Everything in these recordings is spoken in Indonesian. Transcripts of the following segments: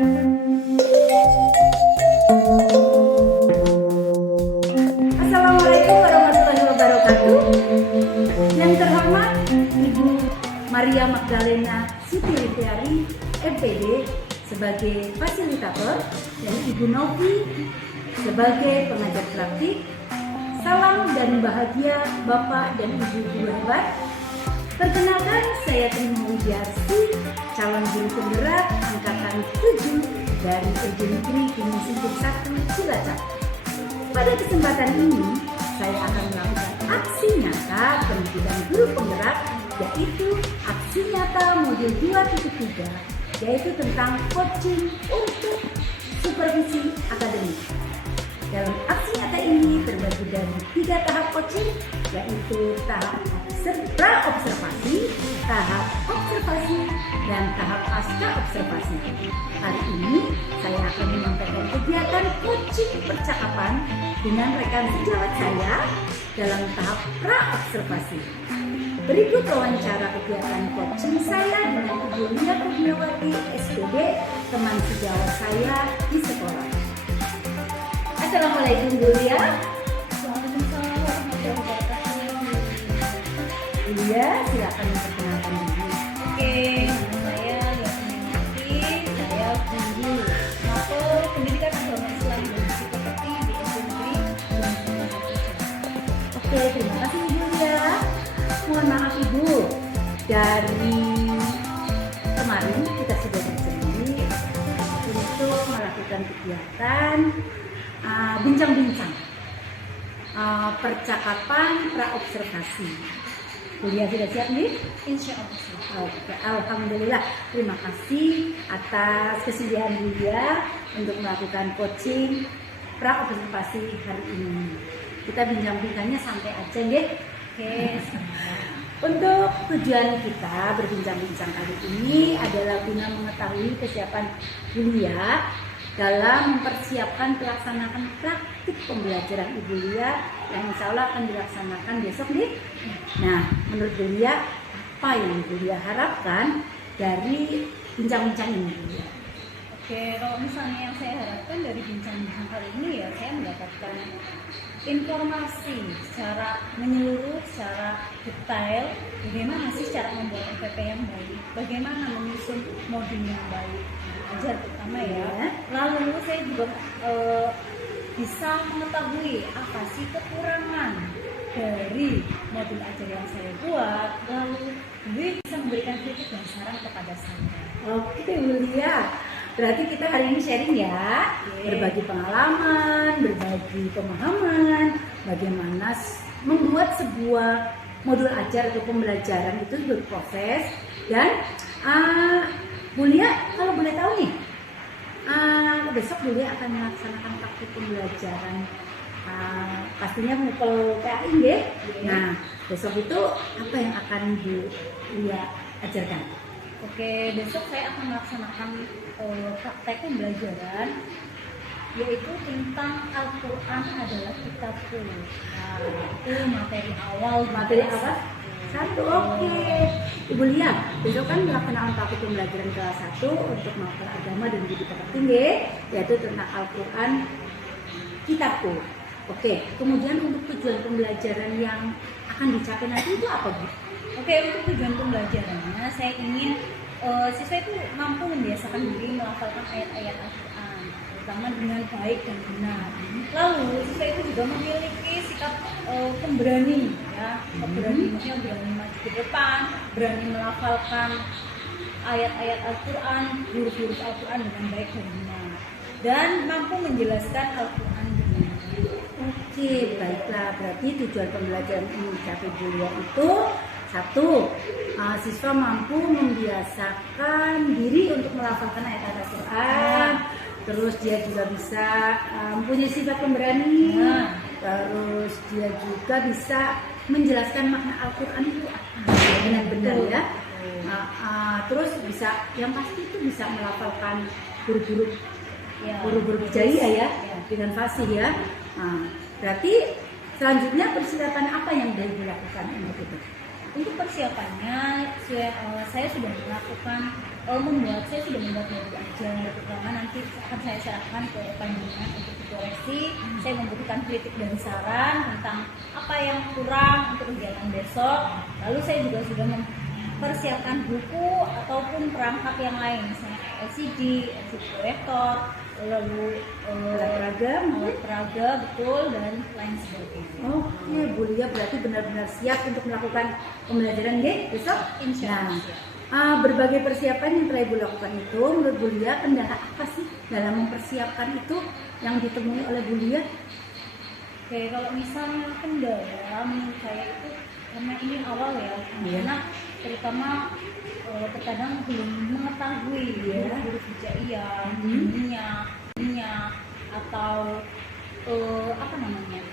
Assalamualaikum warahmatullahi wabarakatuh. Yang terhormat Ibu Maria Magdalena Siti Litiari, MPD sebagai fasilitator, dan Ibu Novi sebagai pengajar praktik. Salam dan bahagia Bapak dan Ibu guru hebat. Perkenalkan, saya Trima Widiarsi, calon guru penggerak angkatan 7 dari SD Negeri Gunung Sindur 1 Cilacap. Pada kesempatan ini, saya akan melakukan aksi nyata pendidikan guru penggerak, yaitu aksi nyata modul 2.3, yaitu tentang coaching untuk supervisi akademik. Dalam aksi nyata ini terbagi dari 3 tahap coaching, yaitu tahap pra-observasi, tahap observasi, dan tahap pasca observasi. Hari ini saya akan menyampaikan kegiatan coaching percakapan dengan rekan sejawat saya dalam tahap pra-observasi. Berikut wawancara kegiatan coaching saya dengan Ibu Lia Kurniawati, SPD, teman sejawat saya di sekolah. Assalamualaikum Bu Lia. Waalaikumsalam warahmatullahi wabarakatuh. Bu Lia, silakan memperkenalkan diri. Oke, nama saya Lia Kurniawati. Saya guru mata pendidikan agama Islam dan psikoterapi di SD Negeri Gunung Sindur 1. Oke, terima kasih Ibu Lia. Mohon maaf Ibu, dari kemarin kita sudah berjanji untuk melakukan kegiatan bincang-bincang percakapan pra-observasi. Bu Lia sudah siap nih? Insya Allah. Oke, alhamdulillah. Terima kasih atas kesediaan Bu Lia untuk melakukan coaching pra-observasi hari ini. Kita bincang-bincangnya santai aja ya. Oke, Untuk tujuan kita berbincang-bincang kali ini adalah guna mengetahui kesiapan Bu Lia dalam mempersiapkan pelaksanaan praktik pembelajaran Ibu Lia yang insya Allah akan dilaksanakan besok nih. Nah, menurut Bu Lia, apa yang Bu Lia harapkan dari bincang-bincang ini Bu Lia? Oke, kalau misalnya yang saya harapkan dari bincang-bincang kali ini ya, saya mendapatkan informasi secara menyeluruh, secara detail, bagaimana sih cara membuat MPP yang baik, bagaimana menyusun modul yang baik, ajar pertama ya. Lalu saya juga bisa mengetahui apa sih kekurangan dari modul ajar yang saya buat, lalu bisa memberikan kritik dan saran kepada saya. Oke Bu Lia, berarti kita hari ini sharing ya, berbagi pengalaman, berbagi pemahaman, bagaimana membuat sebuah modul ajar atau pembelajaran itu berproses. Dan Bu Lia, kalau boleh tahu nih, besok Bu Lia akan melaksanakan praktik pembelajaran pastinya mengupel PAI ya. Nah, besok itu apa yang akan Bu Lia ajarkan? Oke, besok saya akan melaksanakan praktek pembelajaran, yaitu tentang Al-Quran adalah kitabku. Nah, itu materi awal. Materi apa? 1, oke. Ibu Lia, besok kan melaksanakan praktik pembelajaran kelas 1 untuk mata agama dan pendidikan tertinggi, yaitu tentang Al-Quran kitabku. Oke, kemudian untuk tujuan pembelajaran yang akan dicapai nanti itu apa Bu? Oke, untuk tujuan pembelajarannya saya ingin siswa itu mampu membiasakan diri melafalkan ayat-ayat Al-Quran, terutama dengan baik dan benar. Lalu siswa itu juga memiliki sikap pemberani, ya, pemberani, maksudnya berani maju ke depan, berani melafalkan ayat-ayat Al-Quran, huruf-huruf Al-Quran dengan baik dan benar, dan mampu menjelaskan Al-Quran dengan baik. Oke, baiklah. Berarti tujuan pembelajaran ini dicapai Bu Lia itu 1, siswa mampu membiasakan diri untuk melafalkan ayat Al-Quran. Terus dia juga bisa mempunyai sifat pemberani. Terus dia juga bisa menjelaskan makna Al-Quran itu apa benar-benar ya. Terus bisa, yang pasti itu bisa melafalkan huruf-huruf hijaiyah ya, dengan fasih ya. Berarti selanjutnya persiapan apa yang dilakukan untuk itu? Untuk persiapannya saya sudah melakukan saya sudah membuat modul aja, terutama nanti akan saya serahkan ke panjenengan untuk dikoreksi. Saya membutuhkan kritik dan saran tentang apa yang kurang untuk kegiatan besok. Lalu saya juga sudah mempersiapkan buku ataupun perangkat yang lain, misalnya LCD proyektor, lalu alat peraga, betul, dan lain sebagainya. Oke, Bu Lia berarti benar-benar siap untuk melakukan pembelajaran besok? Insya Allah. Berbagai persiapan yang telah Ibu lakukan itu, menurut Bu Lia kendala apa sih dalam mempersiapkan itu yang ditemui oleh Bu Lia? Oke, kalau misalnya kendala menurut saya itu karena ini awal ya, anak terutama terkadang belum mengetahui huruf hijaiyah, bunyinya, atau apa namanya,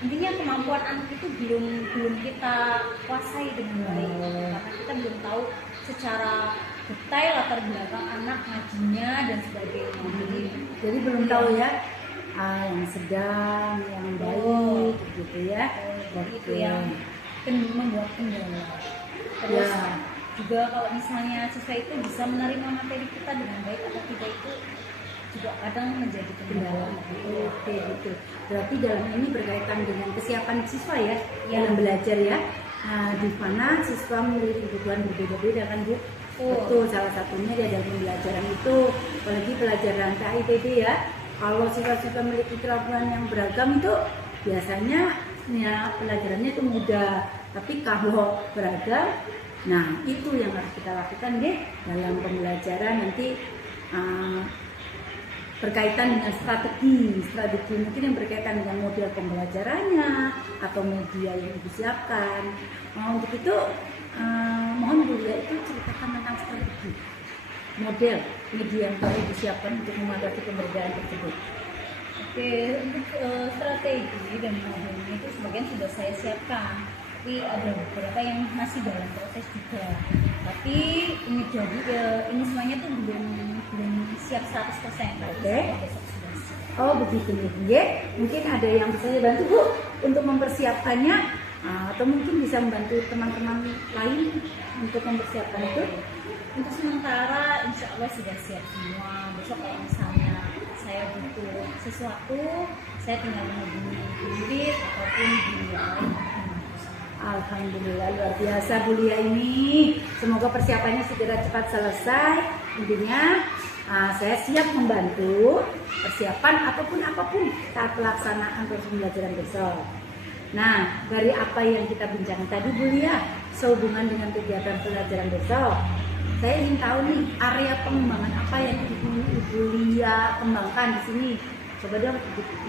intinya kemampuan anak itu belum kita kuasai dengan baik, karena kita belum tahu secara detail latar belakang anak ngajinya dan sebagainya. Jadi belum tahu ya yang sedang, yang baik, gitu ya. Itu yang membuat kendala. Terus juga kalau misalnya siswa itu bisa menerima materi kita dengan baik atau tidak, itu juga kadang menjadi kendala. Oke, gitu. Berarti dalam ini berkaitan dengan kesiapan siswa ya dalam belajar ya. Di mana siswa memiliki kebutuhan berbeda-beda kan Bu? Betul, salah satunya dia dalam pembelajaran itu, apalagi pelajaran KITB ya. Kalau siswa-siswa memiliki kemampuan yang beragam itu biasanya ya pelajarannya itu mudah. Tapi kalau beragam, nah itu yang harus kita lakukan deh dalam pembelajaran nanti. Berkaitan dengan strategi mungkin yang berkaitan dengan model pembelajarannya atau media yang disiapkan. Untuk itu mohon Bu Lia itu ceritakan tentang strategi model media yang telah disiapkan untuk menghadapi pembelajaran tersebut. Oke, untuk strategi dan modelnya itu sebagian sudah saya siapkan, tapi ada beberapa yang masih dalam proses juga. Tapi ini ini semuanya tuh belum siap 100%. Oke. Oh begitu nih, mungkin ada yang bisa dibantu Bu untuk mempersiapkannya, atau mungkin bisa membantu teman-teman lain untuk mempersiapkan itu. Untuk sementara insya Allah sudah siap semua. Besok kalau misalnya saya butuh sesuatu, saya tinggal menghubungi Bundit ataupun di lain. Alhamdulillah luar biasa Bu Lia ini. Semoga persiapannya segera cepat selesai. Intinya saya siap membantu persiapan apapun saat pelaksanaan proses pembelajaran besok. Nah, dari apa yang kita bincangkan tadi Bu Lia sehubungan dengan kegiatan pembelajaran besok, saya ingin tahu nih area pengembangan apa yang Ibu Lia kembangkan di sini. Coba dong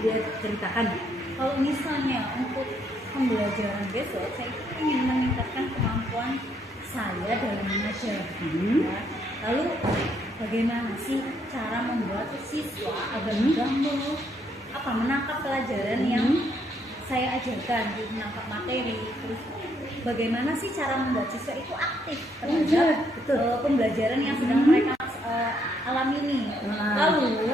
lihat ceritakan. Kalau misalnya untuk pembelajaran besok, saya ingin meningkatkan kemampuan saya dalam mengajar. Lalu bagaimana sih cara membuat siswa agar mudah menangkap pelajaran yang saya ajarkan, menangkap materi. Terus bagaimana sih cara membuat siswa itu aktif terhadap pembelajaran yang sedang mereka alami ini. Lalu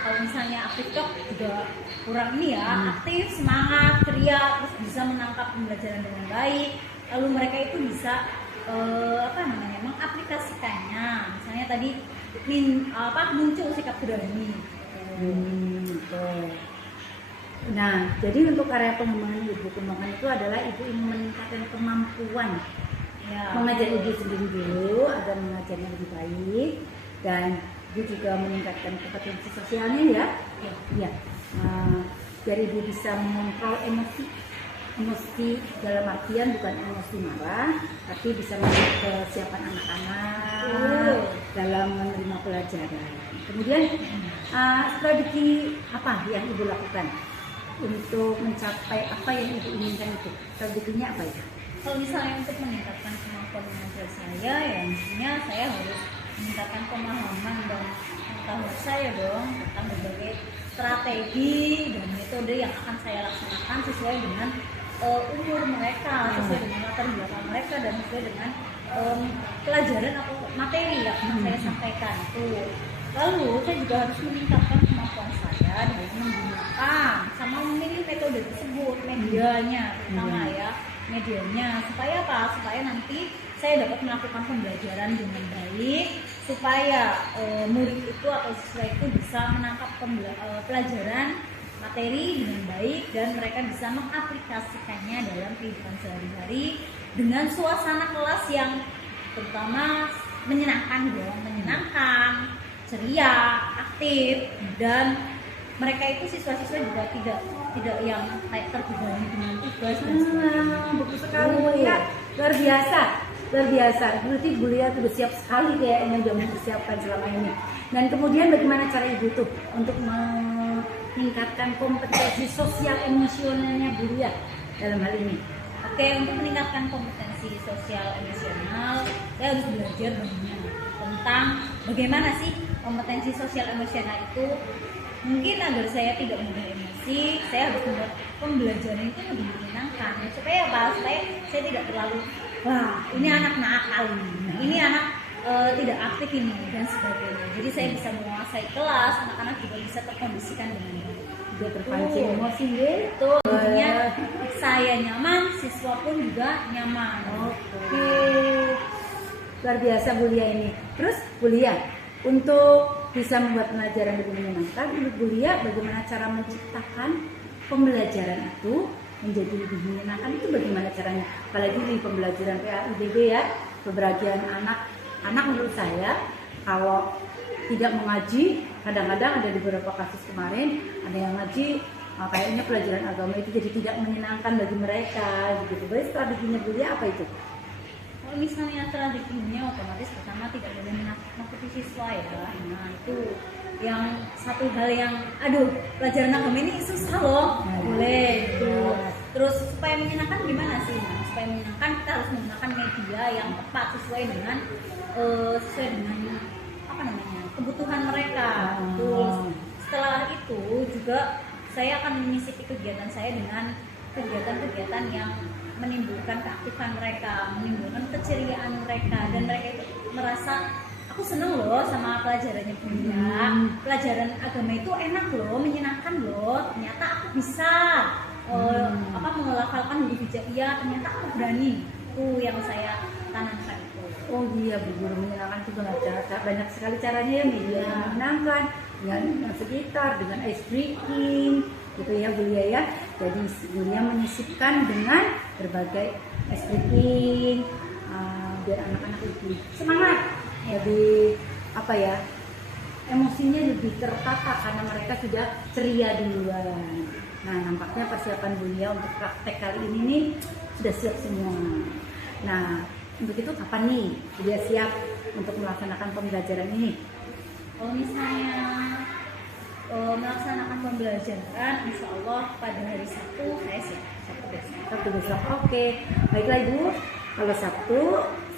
kalau misalnya aktif juga kurang ini ya, aktif, semangat, ceria, terus bisa menangkap pembelajaran dengan baik. Lalu mereka itu bisa mengaplikasikannya. Misalnya tadi muncul sikap berani. Nah, jadi untuk area pengembangan Ibu kembangkan itu adalah Ibu ingin meningkatkan kemampuan mengajar Ibu sendiri dulu agar mengajarnya lebih baik, dan Ibu juga meningkatkan kompetensi sosialnya ya. Biar Ibu bisa mengontrol emosi dalam artian bukan emosi marah, tapi bisa melihat kesiapan anak-anak dalam menerima pelajaran. Kemudian strategi apa yang Ibu lakukan untuk mencapai apa yang Ibu inginkan itu? Strateginya apa itu? Kalau misalnya untuk meningkatkan kemampuan mengajar saya, ya intinya saya harus meningkatkan pemahaman dan pengetahuan saya dong tentang berbagai strategi dan metode yang akan saya laksanakan sesuai dengan umur mereka, sesuai dengan latar belakang mereka, dan sesuai dengan pelajaran atau materi yang saya sampaikan itu. Lalu saya juga harus meningkatkan kemampuan saya dalam menggunakan sama memilih metode tersebut, medianya terutama ya, medianya. Supaya apa? Supaya nanti saya dapat melakukan pembelajaran dengan baik, supaya murid itu atau siswa itu bisa menangkap pelajaran materi dengan baik dan mereka bisa mengaplikasikannya dalam kehidupan sehari-hari dengan suasana kelas yang terutama menyenangkan, ceria, aktif, dan mereka itu siswa-siswa juga tidak yang kayak terbebani dengan tugas dan sebagainya. Bagus sekali Bu Lia, luar biasa. Berarti Bu Lia tuh bersiap sekali kayaknya udah mempersiapkan selama ini. Dan kemudian bagaimana cara Ibu tuh untuk meningkatkan kompetensi sosial emosionalnya Bu Lia dalam hal ini? Oke, untuk meningkatkan kompetensi sosial emosional, saya harus belajar banyak tentang bagaimana sih kompetensi sosial emosional itu. Mungkin agar saya tidak mudah emosi, saya harus membuat pembelajaran itu lebih menyenangkan. Supaya apa? Supaya saya tidak terlalu, wah ini anak nakal, ini anak tidak aktif ini dan sebagainya. Jadi saya bisa menguasai kelas, anak-anak juga bisa terkondisikan dengan baik. Dia terpancing emosi gitu. Intinya saya nyaman, siswa pun juga nyaman. Oke. Luar biasa Bu Lia ini. Terus Bu Lia, untuk bisa membuat pelajaran lebih menyenangkan, menurut Bu Lia bagaimana cara menciptakan pembelajaran itu menjadi lebih menyenangkan, itu bagaimana caranya? Apalagi di pembelajaran PAUDB ya, pembelajaran anak menurut saya kalau tidak mengaji, kadang-kadang ada di beberapa kasus kemarin ada yang ngaji, kayaknya pelajaran agama itu jadi tidak menyenangkan bagi mereka gitu. Berarti strateginya Bu Lia apa itu? Kalau misalnya strateginya otomatis pertama tidak boleh menakuti siswa ya. Nah itu yang satu hal yang pelajaran agama ini susah loh. Boleh gitu. Terus supaya menyenangkan gimana sih? Nah, supaya menyenangkan kita harus menggunakan media yang tepat sesuai dengan apa namanya, kebutuhan mereka. Terus setelah itu juga saya akan menyisipi kegiatan saya dengan kegiatan-kegiatan yang menimbulkan keaktifan mereka, menimbulkan keceriaan mereka, dan mereka itu merasa aku seneng loh sama pelajarannya Bunda. Pelajaran agama itu enak loh, menyenangkan loh. Ternyata aku bisa mengelafalkan huruf hijaiyah. Ternyata aku berani. Itu yang saya tanamkan itu. Oh iya Bu, guru menyenangkan itu banyak sekali caranya ya, media yang menyenangkan dengan sekitar, dengan ice breaking gitu ya Bu Lia ya. Jadi Bu Lia menyisipkan dengan berbagai ice breaking biar anak-anak lebih semangat, lebih emosinya lebih tertata karena mereka sudah ceria duluan. Nah nampaknya persiapan Bu Lia untuk praktek kali ini nih sudah siap semua. Nah untuk itu kapan nih Bu Lia siap untuk melaksanakan pembelajaran ini? Kalau misalnya melaksanakan pembelajaran, insya Allah pada hari Sabtu saya siap. Sabtu besok, oke. Baiklah Ibu, kalau Sabtu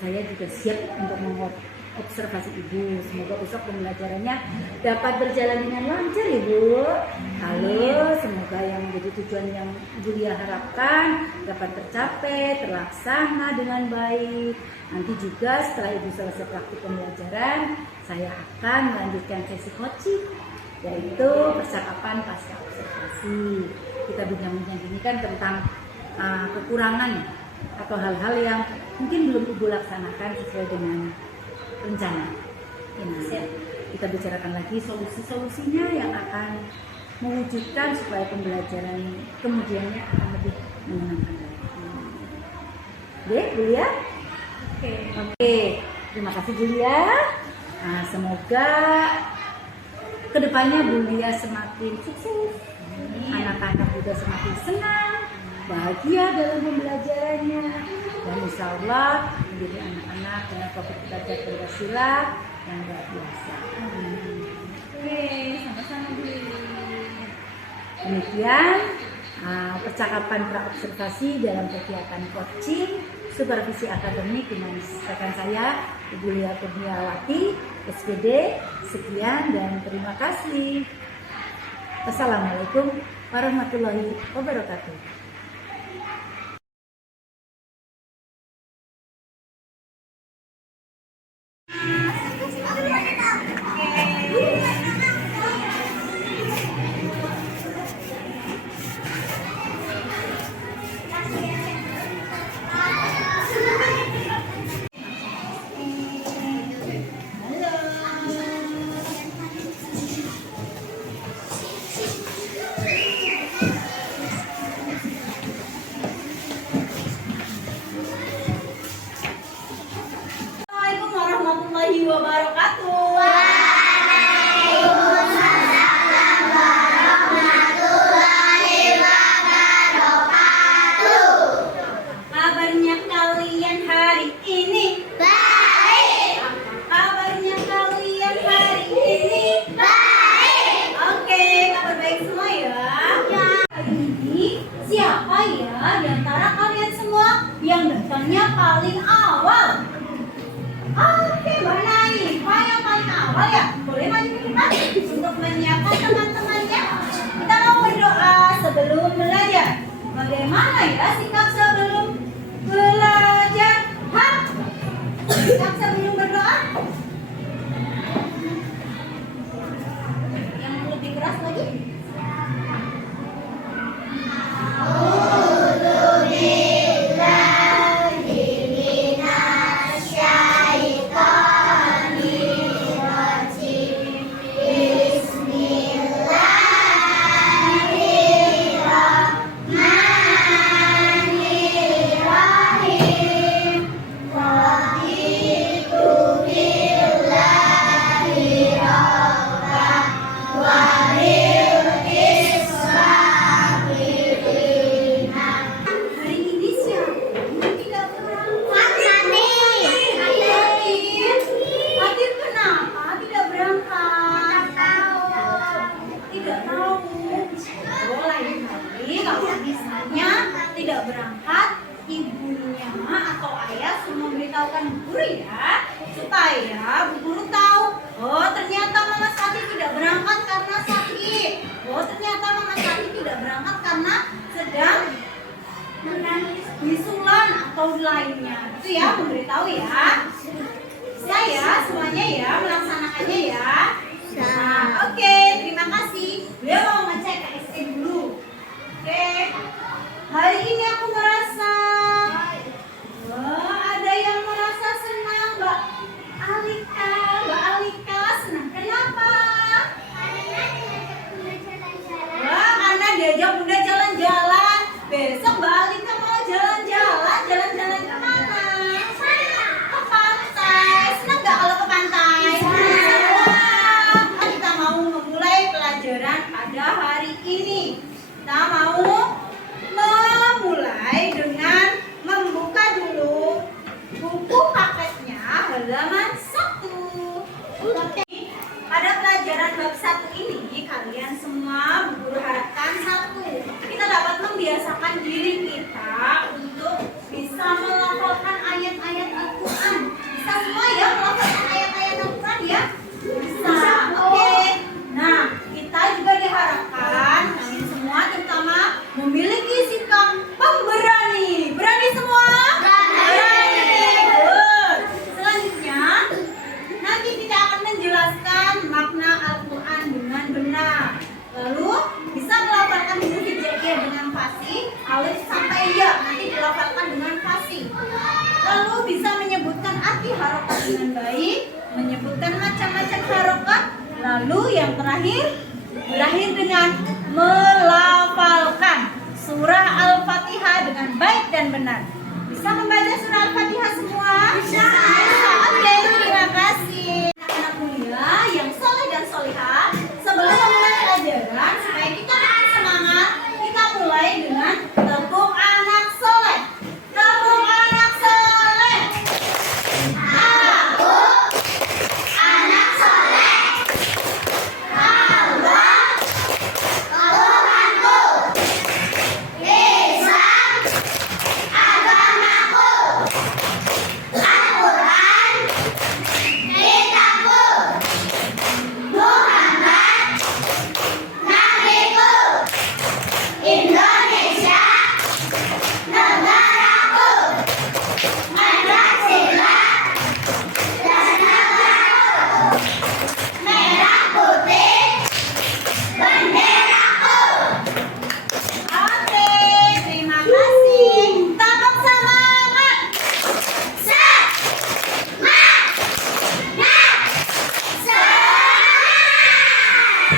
saya juga siap untuk mengobservasi Ibu. Semoga besok pembelajarannya dapat berjalan dengan lancar Ibu. Lalu semoga yang menjadi tujuan yang Ibu Lia harapkan dapat tercapai, terlaksana dengan baik. Nanti juga setelah Ibu selesai praktik pembelajaran, saya akan melanjutkan sesi coaching, yaitu percakapan pasca observasi. Kita bincang-bincang ini kan tentang kekurangan atau hal-hal yang mungkin belum Ibu laksanakan sesuai dengan rencana. Nah, kita bicarakan lagi solusi-solusinya yang akan mewujudkan supaya pembelajaran kemudiannya akan lebih menyenangkan lagi. Oke, Bu Lia? Oke, terima kasih Bu Lia. Nah, semoga kedepannya Bu Lia semakin sukses, anak-anak juga semakin senang, bahagia dalam pembelajarannya, dan insya Allah menjadi anak-anak dengan topik belajar Pancasila yang luar biasa. Oke, sama-sama Bu. Demikian percakapan praobservasi dalam kegiatan coaching supervisi akademik dengan rekan saya Ibu Lia Kurniawati, SPD. Sekian dan terima kasih. Wassalamualaikum warahmatullahi wabarakatuh. ya sikap sebelum belajar? Hah? Sikap sebelum berdoa? Yang lebih keras lagi? Hari ini siapa yang tidak berangkat? Fatin kenapa tidak berangkat? Tidak tahu. Oh, lain kali kalau misalnya tidak berangkat, ibunya atau ayah suruh memberitahukan Bu Guru ya, supaya Bu Guru tahu. Oh, ternyata Mama Sati tidak berangkat karena sakit. Oh, ternyata Mama Sati tidak berangkat karena sedang menangis bisulan atau lainnya. Itu ya, memberitahu ya. Bisa ya semuanya ya, melaksanakannya ya. Nah, oke, terima kasih. Beliau mau ngecek KSE dulu. Oke. Hari ini aku merasa ada yang merasa senang, Mbak Alika. Mbak Alika senang kenapa? Karena diajak Bunda jalan-jalan. Besok Mbak Alika mau jalan-jalan. Jalan-jalan kemana? Ke pantai. Senang nggak kalau ke pantai? Senang. Kita mau memulai pelajaran pada hari ini. Kita mau memulai dengan membuka dulu buku paketnya halaman 1. Oke. Pada pelajaran bab 1 ini kalian semua Bu Guru harapkan satu, kita dapat membiasakan diri kita untuk bisa melafalkan ayat-ayat Al-Quran. Bisa semua ya melafalkan ayat-ayat Al-Quran ya? Bisa. Oke. Nah, kita juga diharapkan kalian semua terutama memiliki sikap pemberani. Berani semua? Berani. Good. Selanjutnya, nanti kita akan menjelaskan makna Al-Quran dengan benar. Lalu bisa melafalkan huruf hijaiyah dengan fasih, alif sampai ya nanti dilafalkan dengan fasih. Lalu bisa menyebutkan arti harokat dengan baik, menyebutkan macam-macam harokat. Lalu yang terakhir berakhir dengan melafalkan surah Al-Fatihah dengan baik dan benar. Bisa membaca surah Al-Fatihah semua? Bisa. Oke, terima kasih. Anak-anak mulia yang soleh dan solihah, sebelum memulai pelajaran supaya kita makin semangat, kita mulai dengan tepuk anak soleh. Tepuk anak soleh. Aku anak soleh. Allah Tuhanku. Islam agamaku. Al-Quran kitabku. Muhammad nabiku. Indonesia negaraku. Pancasila dan negaraku. Merah putih benderaku. Oke, terima kasih. Tepuk semangat.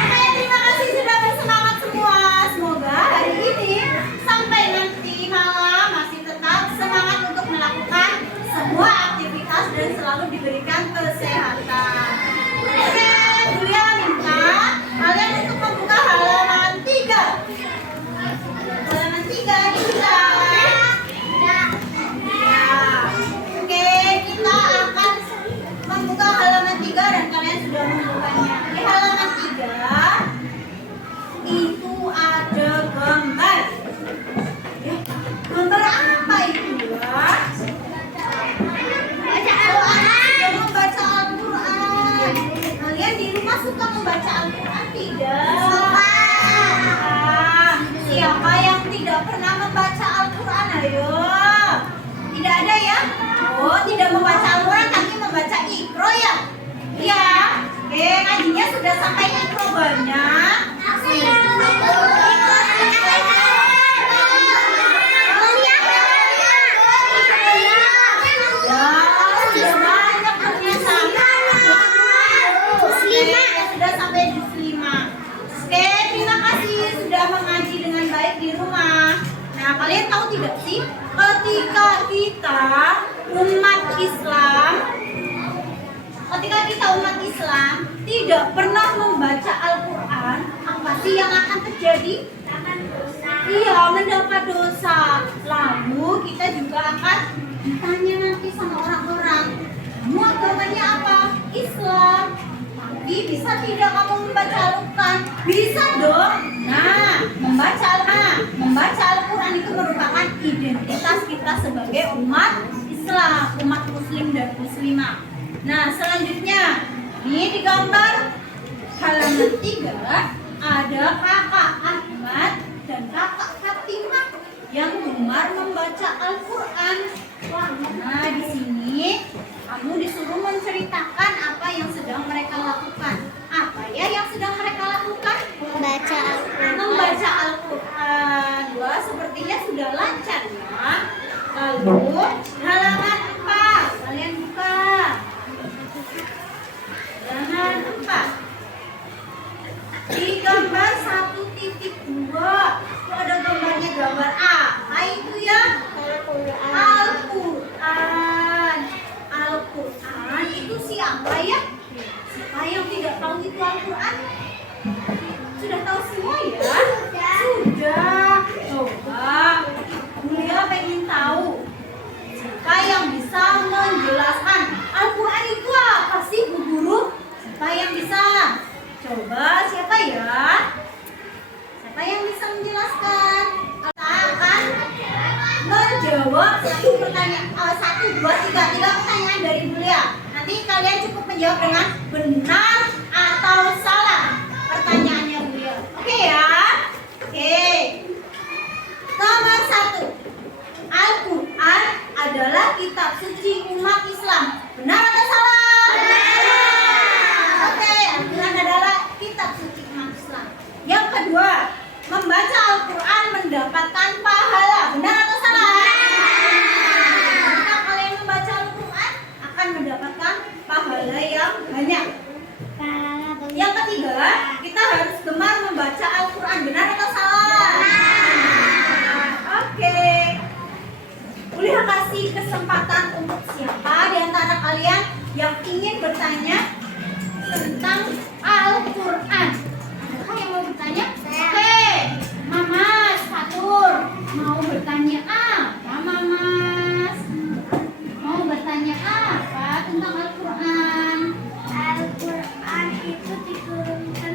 Oke, terima kasih sudah bersemangat semua. Semoga hari ini sampai nanti malam masih tetap semangat untuk melakukan semua aktivitas dan selalu diberikan kesehatan. Oke, Julia minta kalian untuk membuka halaman 3. Halaman 3 bisa. Oke, kita akan membuka halaman 3 dan kalian sudah membukanya. Di halaman 3 itu ada gambar. Ya, gambar apa itu ya? Baca Al-Quran. Membaca Al-Quran. ngajinya sudah sampai intro banyak. Sudah sampai juz 5. Oke, terima kasih sudah mengaji dengan baik di rumah. Nah, kalian tahu tidak sih, ketika kita umat Islam tidak pernah membaca Al-Quran, apa sih yang akan terjadi? Iya, mendapat dosa. Lalu kita juga akan ditanya nanti sama orang-orang, kamu agamanya apa? Islam. Tapi bisa tidak kamu membaca Al-Quran? Bisa dong. Nah, membaca Al-Quran itu merupakan identitas kita sebagai umat Islam, umat Muslim dan Muslimah. Nah, selanjutnya ini di gambar halaman 3 ada kakak Ahmad dan kakak Fatimah yang gemar membaca Al-Quran. Nah, di sini kamu disuruh menceritakan apa yang sedang mereka lakukan. Apa ya yang sedang mereka lakukan? Membaca Al-Quran. Membaca Al-Quran. Wah, sepertinya sudah lancar ya. Lalu halaman 4 kalian buka. Halaman 4. Di gambar 1.2 itu ada gambarnya, gambar apa itu ya? Al-Quran. Al-Quran itu siapa ya? Siapa yang tidak tahu itu Al-Quran? Sudah tahu semua ya? Sudah. Coba Bulia pengen tahu siapa yang bisa menjelaskan Al-Quran itu apa sih, Bu Guru? Siapa yang bisa? Coba siapa ya? Siapa yang bisa menjelaskan? Kita akan menjawab satu pertanyaan, 1, 2, 3 pertanyaan dari Bulia. Nanti kalian cukup menjawab dengan benar atau salah pertanyaannya Bulia. Oke ya? Oke. Nomor 1. Al-Quran adalah kitab suci umat Islam. Benar atau salah? Benar. Oke, Al-Quran adalah kitab suci umat Islam. Yang kedua, membaca Al-Quran mendapatkan pahala. Benar atau salah? Jika kalian membaca Al-Quran akan mendapatkan pahala yang banyak. Yang ketiga, kita harus gemar membaca Al-Quran. Benar atau salah? Oke. Boleh kasih kesempatan untuk siapa di antara kalian yang ingin bertanya tentang Al-Quran? Adakah yang mau bertanya? Oke, Mamas Fatur mau bertanya apa, Mamas? Mau bertanya apa tentang Al-Quran? Al-Quran itu diturunkan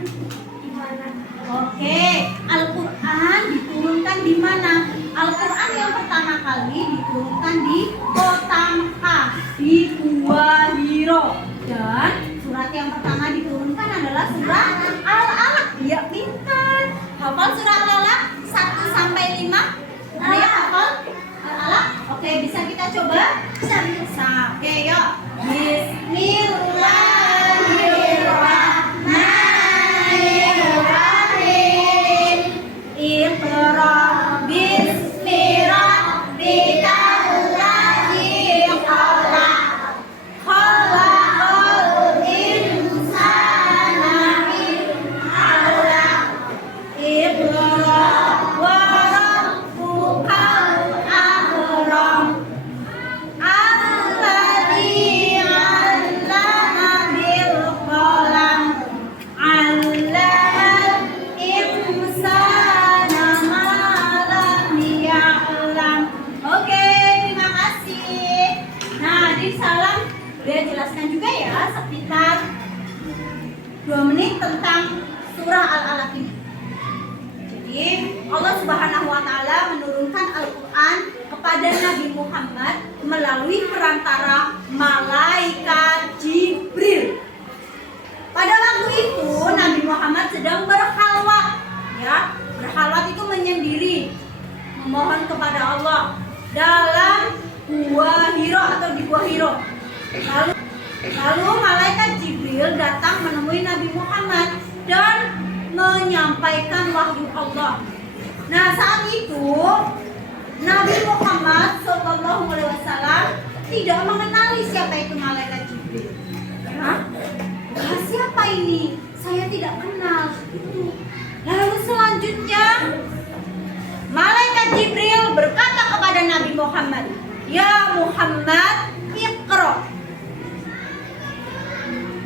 di mana? Oke, Al-Quran diturunkan di mana? Al-Quran yang pertama kali diturunkan di kota Mekah, di Gua Hiro. Dan surat yang pertama diturunkan adalah surat Al-Alaq. Ya, pintar. Hafal surat Al-Alaq 1 sampai 5? Ada yang hafal Al-Alaq? Oke, bisa kita coba? Bisa. Oke, yuk. Bismillahirrahmanirrahim. Iqra bismi rabbikal ladzi khalaq. Khalaqal insana min 'alaq. Iqra wa rabbukal akram. Alladzi 'allama bil qalam. 'allamal insana ma lam ya'lam. Oke, terima kasih. Nah, di salam dia jelaskan juga ya sekitar 2 menit tentang surah Al-Alaq ini. Jadi Allah Subhanahu wa Ta'ala menurunkan Al-Quran kepada Nabi Muhammad melalui perantara malaikat Jibril. Pada waktu itu Nabi Muhammad sedang berkhalwat, ya. Berkhalwat itu menyendiri, memohon kepada Allah dalam Gua Hiro atau di Gua Hiro. Lalu malaikat Jibril datang menemui Nabi Muhammad dan menyampaikan wahyu Allah. Nah, saat itu Nabi Muhammad SAW tidak mengenali siapa itu malaikat Jibril. Hah? Siapa ini? Saya tidak kenal. Itu. Lalu selanjutnya malaikat Jibril berkata kepada Nabi Muhammad, "Ya Muhammad, Iqra."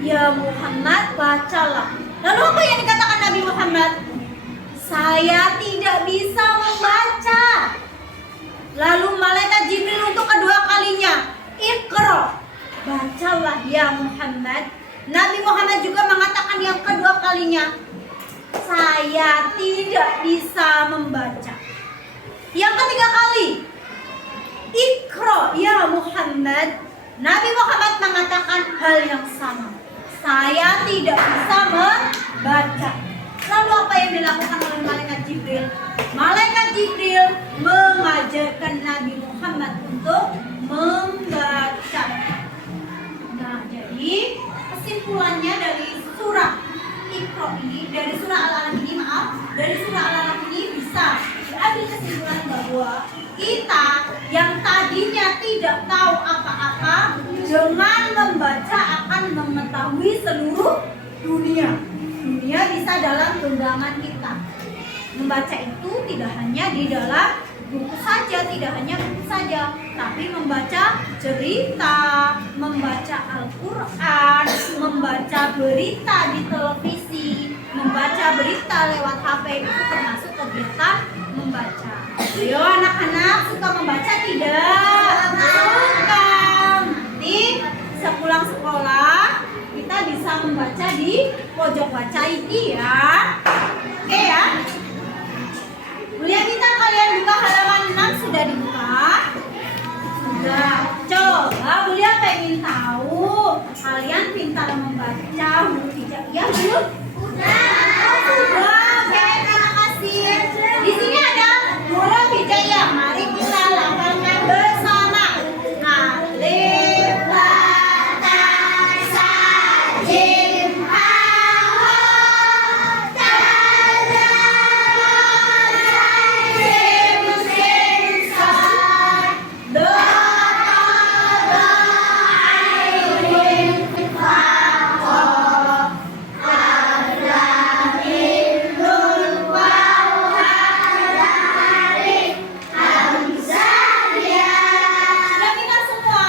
Ya Muhammad, bacalah. Lalu apa yang dikatakan Nabi Muhammad? Saya tidak bisa membaca. Lalu malaikat Jibril untuk kedua kalinya, Iqra, bacalah ya Muhammad. Nabi Muhammad juga mengatakan yang kedua kalinya, saya tidak bisa membaca. Yang ketiga kali, Iqra ya Muhammad. Nabi Muhammad mengatakan hal yang sama, saya tidak bisa membaca. Lalu apa yang dilakukan oleh malaikat Jibril? Malaikat Jibril mengajarkan Nabi Muhammad untuk membaca. Nah, jadi kesimpulannya dari surah Iqra ini, dari surah Al-Alaq ini, dari surah Al-Alaq ini bisa diambil kesimpulan bahwa kita yang tadinya tidak tahu apa-apa, dengan membaca akan mengetahui seluruh dunia. Dunia bisa dalam genggaman kita. Membaca itu tidak hanya di dalam buku saja, tidak hanya buku saja, tapi membaca cerita, membaca Al-Quran, membaca berita di televisi, membaca berita lewat HP, itu termasuk kegiatan membaca. Ayo anak-anak, suka membaca tidak? Suka. Nanti sepulang sekolah kita bisa membaca di pojok baca ini ya. Oke ya. Kuliah kita kalian buka halaman 6 sudah dibuka? Sudah. Coba Bulia pengen tahu kalian pintar membaca huruf hijaiyah belum? Sudah. Oh, sudah. Oke, terima kasih. Di sini ada huruf hijaiyah. Mari kita lafalkan bersama. Alif, lam, ta, sa, jim, ha, ha, ta, za, jim, sin, sad, do, ta, do, ain, fa, qaf, alif, lam, mim, nun, waw, ha, ya, alif, hamzah, ya. Sudah pintar semua?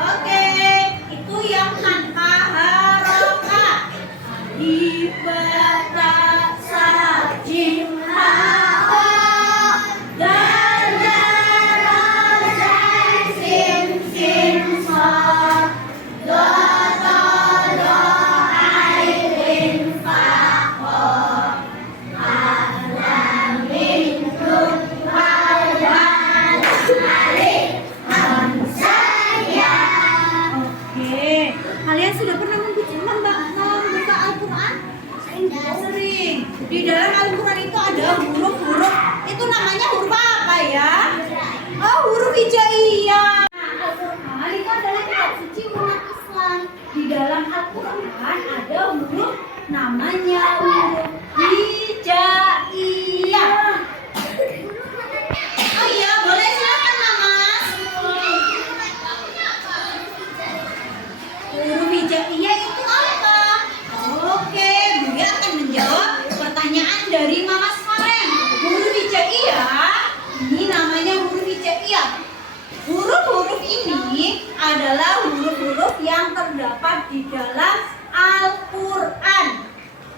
Oke, itu yang tanpa harokat. Alif, ba, sa, jim, ha, ha, dal, dal, ra, zai, sin, sin, sad, do, ta, do, ain, fa, qaf, alif, lam, mim, nun, waw, ya, alif, hamzah, ya. Oke, kalian sudah pernah membuka Al-Quran? Sering. Di dalam Al-Quran itu ada huruf-huruf. Itu namanya huruf apa ya? Oh, huruf hijaiyah. Al-Quran itu adalah kitab suci umat Islam. Di dalam Al-Quran ada huruf namanya huruf hijaiyah. Oh iya, boleh silakan Mas. Huruf hijaiyah itu apa? Oke, Buya akan menjawab pertanyaan dari Mama Saren. Huruf hijaiyah ini namanya huruf hijaiyah. Huruf-huruf ini adalah huruf-huruf yang terdapat di dalam Al-Quran.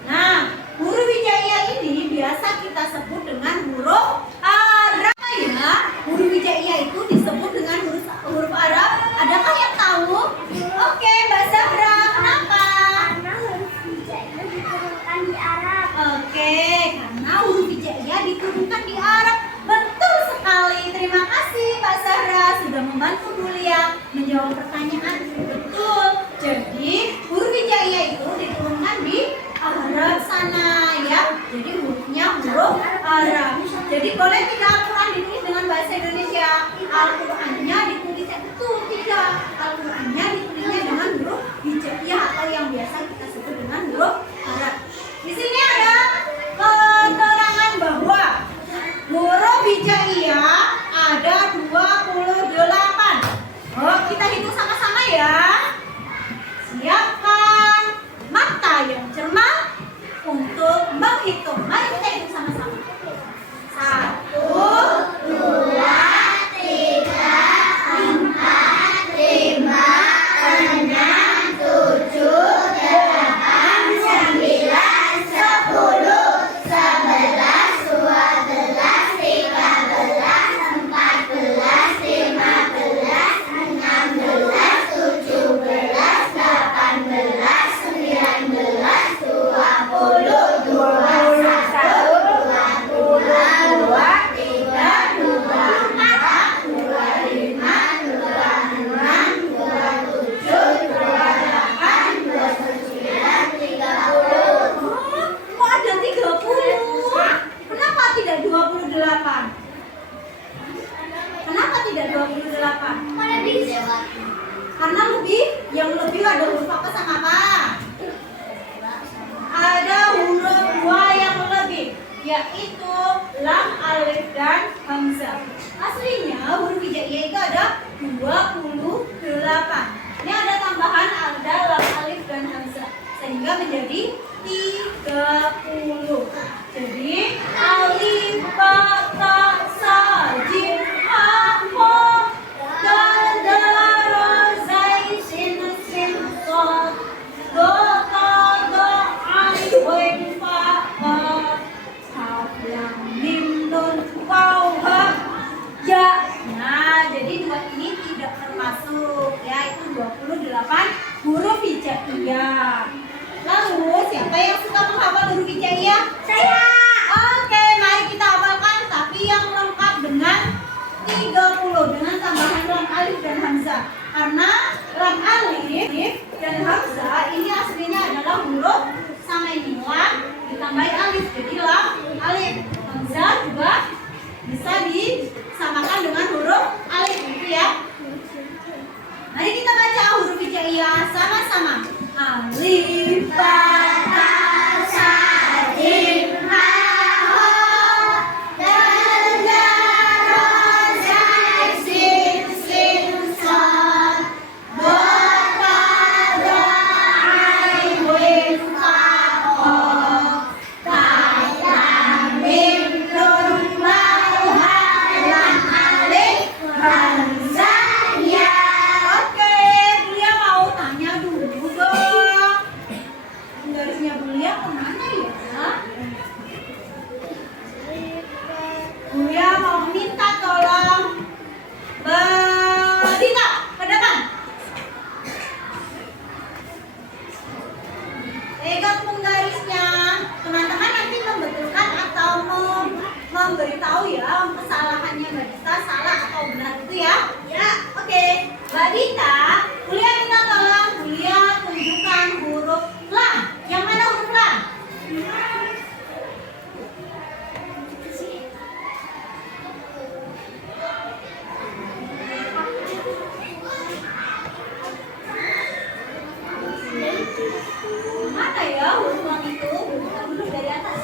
Nah, huruf hijaiyah ini biasa kita sebut dengan huruf Arab ya. Huruf hijaiyah itu disebut dengan huruf Arab. Adakah yang tahu? Oke, Mbak Zahra, kenapa? Karena huruf hijaiyah diturunkan di Arab. Oke, karena huruf hijaiyah diturunkan di Arab. Betul sekali. Terima kasih Mbak Zahra sudah membantu Bulia menjawab pertanyaan. Betul. Jadi huruf hijaiyah itu diturunkan di Arab sana ya. Jadi hurufnya huruf Arab. Jadi boleh tidak Al-Quran ditulis dengan bahasa Indonesia? Al-Qurannya ditulisnya betul tidak? Al-Qurannya ditulisnya dengan huruf hijaiyah atau yang biasa kita sebut hitung. Mari kita hitung sama-sama. 1, 2, 3, 4, 5, 6, 7, 8, 9, 10, 11, 12, 13, 14, 15, 16, 17, 18, 19, 20, 28? Kenapa tidak 28? Karena yang lebih ada huruf apa sama apa? Ada huruf 2 yang lebih, yaitu lam, alif, dan hamzah. Aslinya huruf hijaiyah itu ada 28. Ini ada tambahan ada lam, alif, dan hamzah, sehingga menjadi 30. Jadi alif, ba, ta, sa, jim, ha, ho, dal, dal, ra, zai, shin, sin, sad, do, ta, do, ai, wen, fa, ba, kaf, lam, mim, nun, waw, ha, ya. Nah, jadi dua ini tidak termasuk, yaitu 28 huruf hijaiyah. Lalu, siapa yang suka menghafal huruf hijaiyah? Saya. Oke, mari kita hafalkan, tapi yang lengkap dengan 30, dengan tambahan lam, alif, dan hamzah. Karena lam, alif, dan hamzah ini aslinya adalah huruf sama ini, lam ditambahin alif, jadi lam, alif. Hamzah juga bisa disamakan dengan huruf alif, gitu ya. Mari kita baca huruf hijaiyah sama-sama. Alif, ba, ta, sa, jim, ha, ho, dal, dal, ra, zai, sin, sad, do, ta, do, ai, wen, fa, ho, kaf, lam, mim, nun, waw, ha, lam, alif, hamzah, ya. Oke, Bulia mau tanya dulu dong. Garisnya Bulia kemana ya? Bulia mau minta tolong Dita ke depan. Pegang penggarisnya. Teman-teman nanti membetulkan atau memberitahu ya kesalahannya Mbak Dita, salah atau benar itu ya. Ya, oke. Mbak Dita, Bulia minta tolong Bulia tunjukkan huruf lam. Yang mana huruf lam? Mana ya huruf lam itu? Kita dulu dari atas.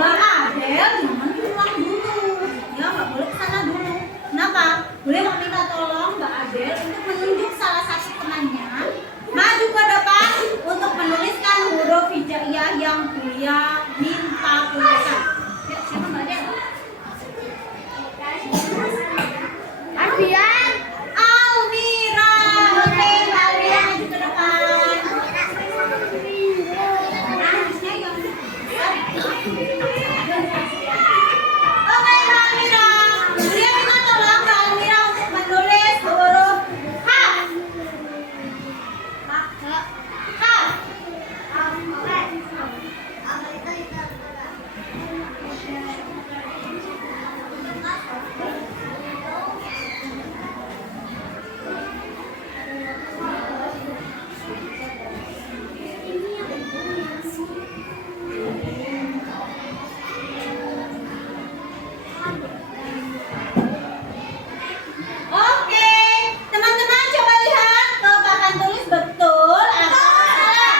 Mbak Adel jangan pulang dulu, ya nggak boleh kesana dulu. Kenapa? Boleh mau minta tolong Mbak Adel untuk menunjuk salah satu temannya maju ke depan untuk menuliskan huruf hijaiyah yang Bulia minta tuliskan. Ya, siapa Mbak Adel? Adrian. Almira. Oke, Mbak Almira maju ke depan. Harusnya yang Oke, Mbak Almira. Bulia minta tolong Mbak Almira untuk menulis huruf H. H. Oke, teman-teman coba lihat ke papan tulis betul atau salah.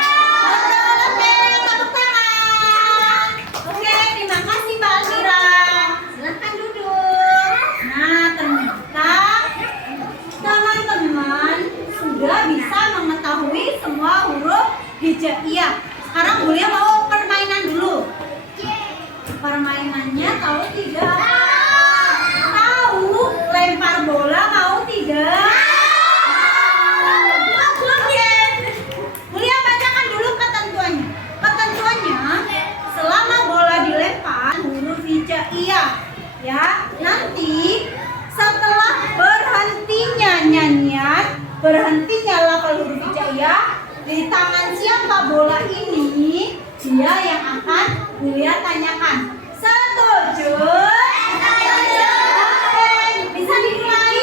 Betul, oke, tepuk tangan. Oke, terima kasih Mbak Almira. Silahkan duduk. Nah, ternyata teman-teman sudah bisa mengetahui semua huruf hijaiyah. Sekarang Bulia mau permainan dulu. Permainannya tahu tidak? Tahu lempar bola mau tidak? Oke. Bulia bacakan dulu ketentuannya. Ketentuannya selama bola dilempar huruf hijaiyah ya. Nanti setelah berhentinya nyanyian, berhentinya lafal huruf hijaiyah, di tangan siapa bola ini dia yang akan Bulia tanyakan. Setuju? Oke, bisa dimulai?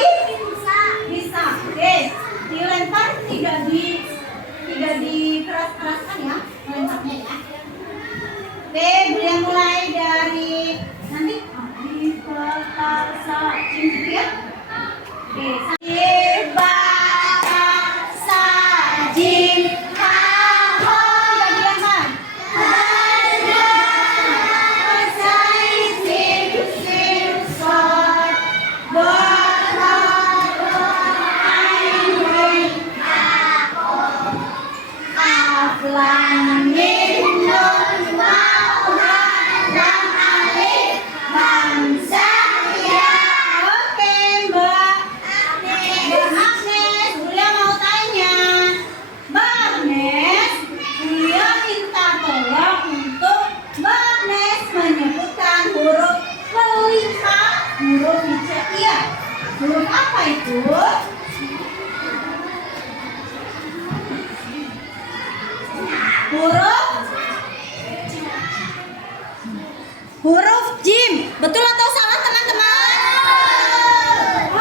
Bisa. Oke, dilempar tidak dikeras-keraskan ya, melemparnya ya. Oke, Bulia mulai dari nanti alif ba sa jim gitu ya. Oke, alif ba sa jim ha ho nggak dilempar. Huruf apa itu? Huruf jim. Betul atau salah teman-teman?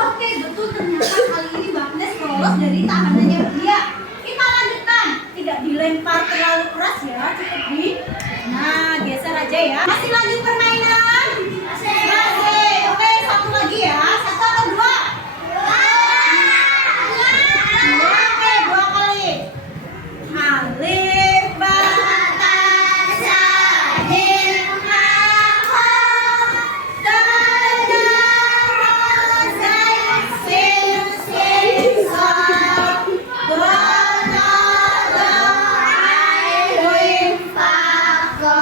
Oke, betul. Ternyata kali ini Mbak Agnes lolos dari tahanannya Bulia. Kita lanjutkan. Tidak dilempar terlalu keras ya, cukup di. Nah, geser aja ya. Masih lanjut permainan? Masih. Oke, satu lagi ya. Satu atau dua? Oke, dua kali. Alif ba ta sa jim ha ho da da ra zai sin sin sa do do do ai rim fa ga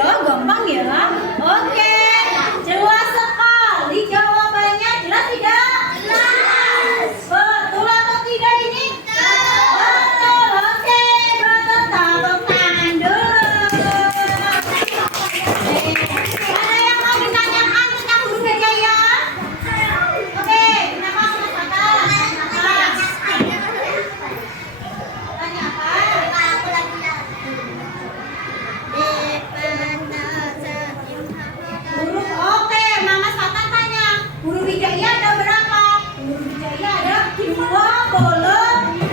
ya, gampang ya. Oke, jelas sekali jawabannya. Jelas tidak? Jelas. Betul atau tidak ini? Betul. Oke, betul. Tepuk tangan dulu. Ada yang mau ditanyakan tentang huruf hijaiyah? Oke, kenapa Mas Fata? Tanya apa? Huruf, oke, Mama Fata tanya. Huruf hijaiyah ada berapa? Huruf hijaiyah ada 28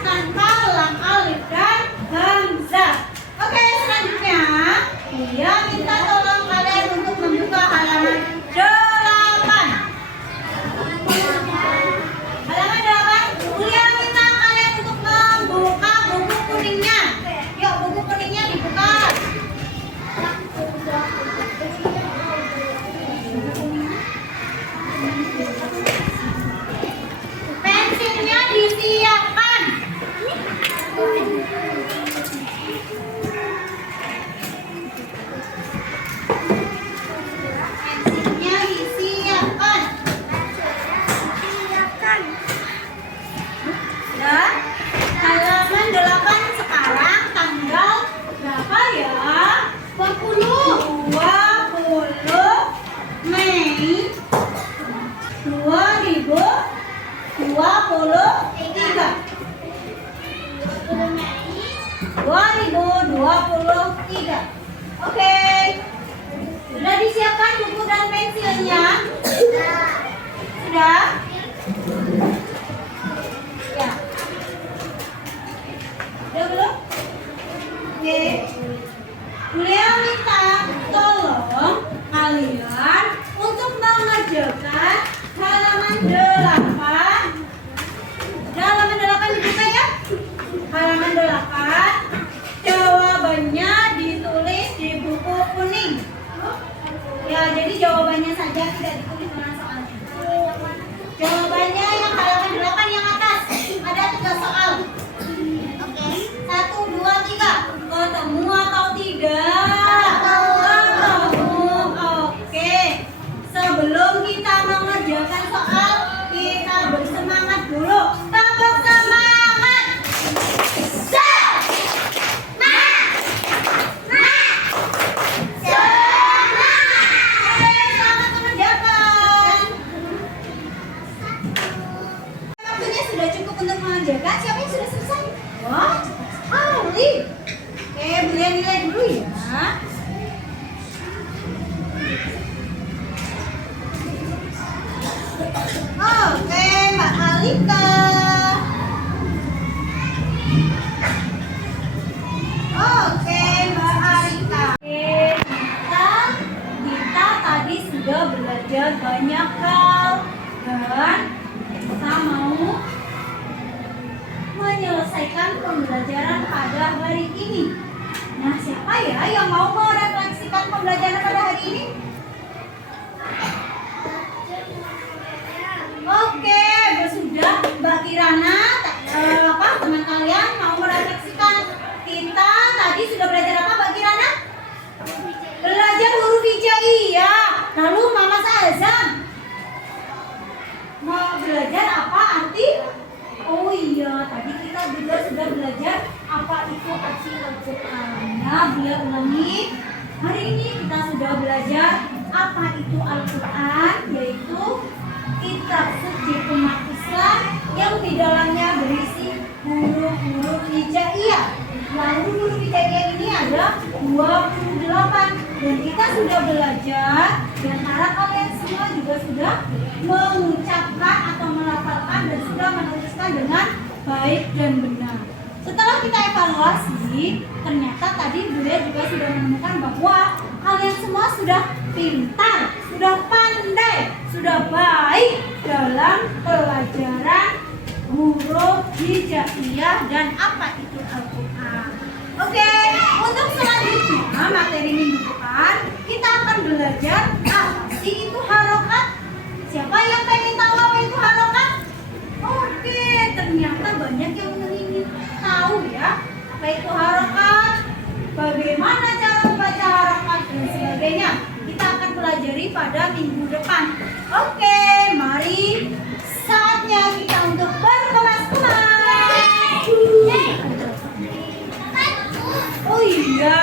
tanpa lam, alif dan hamzah. Oke, selanjutnya Buya minta tolong kalian untuk membuka halaman 8. Halaman 8. Buya minta kalian untuk membuka buku kuningnya. Yuk, buku kuningnya dibuka. Pensilnya disiapkan. Pensilnya disiapkan. Ya, halaman 8 sekarang tanggal berapa ya? 20 Mei 2023. 2023. Oke. Sudah disiapkan buku dan pensilnya? Sudah? Ya. Udah belum? Oke. Beliau minta tolong kalian untuk mengerjakan halaman 8. Halaman 8 dibuka ya. Halaman 8. Jawabannya ditulis di buku kuning. Ya, jadi jawabannya saja tidak ditulis dengan soalnya. Jawabannya yang halaman 8 yang atas. Ada 3 soal. Oke. 1, 2, 3. Ketemu atau tidak? Ketemu. Oke. Sebelum kita mengerjakan soal, kita bersemangat dulu. Tepuk semangat. Selamat mengerjakan. Waktunya sudah cukup untuk mengerjakan. Siapa yang sudah selesai? Wah, Ali. Oke, Buya nilai dulu ya. Oke, Mbak Alika. Oke, Mbak Alika. Oke, kita tadi sudah belajar banyak hal dan kita mau menyelesaikan pembelajaran pada hari ini. Nah, siapa ya yang mau merefleksikan pembelajaran pada hari ini? Oke, sudah Mbak Kirana, teman kalian mau merefleksikan. Kita tadi sudah belajar apa Mbak Kirana? Belajar huruf hijaiyah. Lalu Mama Azam mau belajar apa arti? Oh iya, tadi kita juga sudah belajar apa itu arti Al-Quran. Nah, Buya ulangi. Hari ini kita sudah belajar apa itu Al-Quran, yaitu kitab suci umat Islam yang di dalamnya berisi huruf-huruf hijaiyah. Lalu huruf hijaiyah ini ada 28 dan kita sudah belajar dan harap kalian semua juga sudah mengucapkan atau melafalkan dan sudah menuliskan dengan baik dan benar. Setelah kita evaluasi, ternyata tadi Buya juga sudah menemukan bahwa kalian semua sudah pintar, sudah pandai, sudah baik dalam pelajaran huruf hijaiyah dan apa itu Al-Quran. Oke, untuk selanjutnya materi minggu depan kita akan belajar apa sih itu harokat. Siapa yang pengen tahu apa itu harokat? Oke, ternyata banyak yang ingin tahu ya apa itu harokat. Bagaimana cara minggu depan. Oke, mari saatnya kita untuk berkemas-kemas. Oh iya,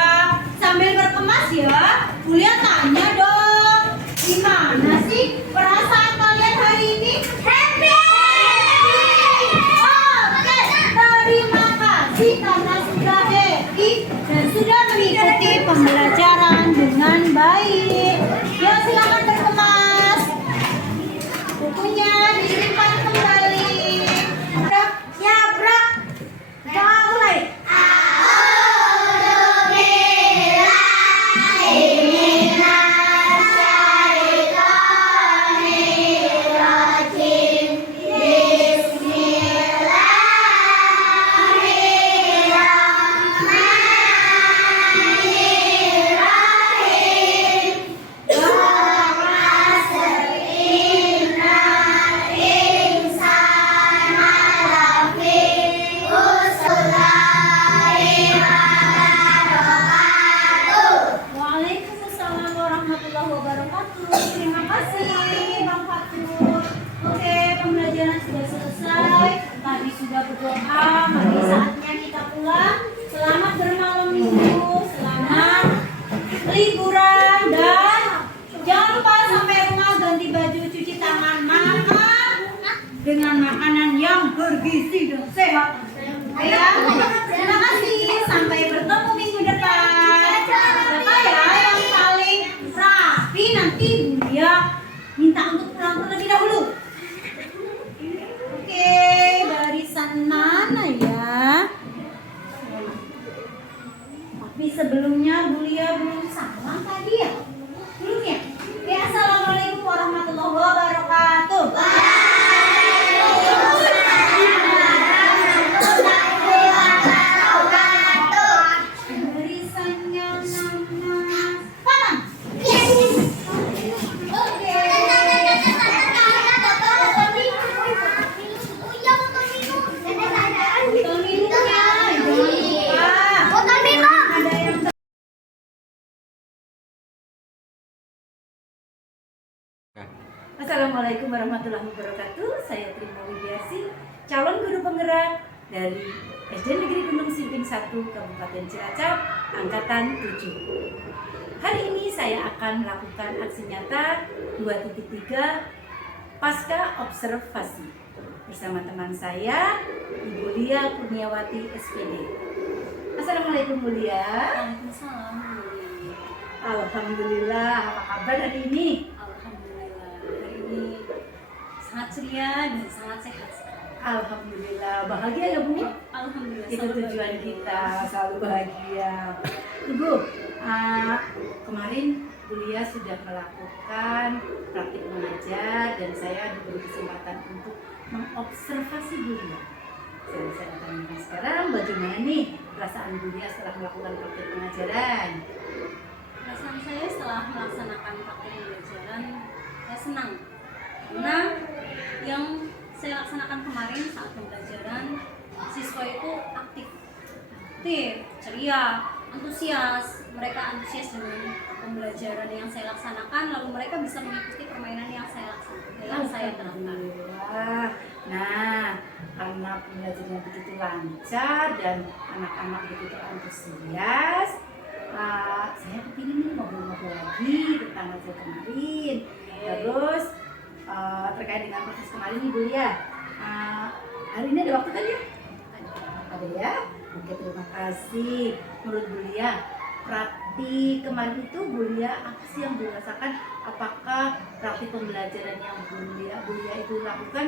sambil berkemas ya, Bulia tanya dong, gimana sih perasaan kalian hari ini? Happy! Oke, terima kasih karena sudah happy dan sudah mengikuti pembelajaran dengan baik. Ya, silakan berkemas. Bukunya disimpan kembali. Ya, Bro. Kita mulai. Waalaikumsalam warahmatullahi wabarakatuh. Terima kasih Bang Fatur. Oke, pembelajaran sudah selesai. Tadi sudah berdoa. Mari saatnya kita pulang. Selamat bermalam minggu. Selamat liburan dan jangan lupa sampai rumah ganti baju, cuci tangan, makan dengan makanan yang bergizi dan sehat. Ya, terima kasih. Sampai bertemu minggu depan. Siapa ya yang paling rapi nanti Bulia minta untuk pulang terlebih dahulu. Oke, barisan mana ya? Tapi sebelumnya Bulia belum salam tadi ya? Belum ya? Ya, assalamualaikum warahmatullahi wabarakatuh. Barisannya nanas. Paman. Botol minumnya, jangan lupa. Ada yang Assalamualaikum warahmatullahi wabarakatuh. Saya Trima Widiasi, calon guru penggerak dari SD Negeri Gunung Simping 1 Kabupaten Cilacap, angkatan 7. Hari ini saya akan melakukan aksi nyata 2.3 pasca observasi bersama teman saya, Ibu Lia Kurniawati SPD. Assalamualaikum Bu Lia. Waalaikumsalam. Alhamdulillah, apa kabar hari ini? Alhamdulillah, hari ini sangat ceria dan sangat sehat. Alhamdulillah, bahagia ya Bu? Alhamdulillah. Itu selalu tujuan bahagia. kita, selalu bahagia. Ibu, kemarin Bu Lia sudah melakukan praktik mengajar dan saya diberi kesempatan untuk mengobservasi Bu Lia. Saya tanyakan sekarang, bagaimana nih perasaan Bu Lia setelah melakukan praktik pengajaran? Perasaan saya setelah melaksanakan praktik pembelajaran, saya senang karena yang saya laksanakan kemarin saat pembelajaran, siswa itu aktif, ceria, antusias. Mereka antusias dengan pembelajaran yang saya laksanakan, lalu mereka bisa mengikuti permainan yang saya laksanakan, yang saya terapkan. Alhamdulillah. Nah, karena pembelajarannya begitu lancar dan anak-anak begitu antusias, saya kepingin nih ngobrol-ngobrol lagi tentang hasil kemarin. Terus terkait dengan proses kemarin nih Bu Lia, hari ini ada waktu kan ya? Ada ya? Oke, terima kasih. Menurut Bu Lia, praktik kemarin itu Bu Lia apa sih yang dirasakan? Apakah praktik pembelajaran yang Bu Lia itu lakukan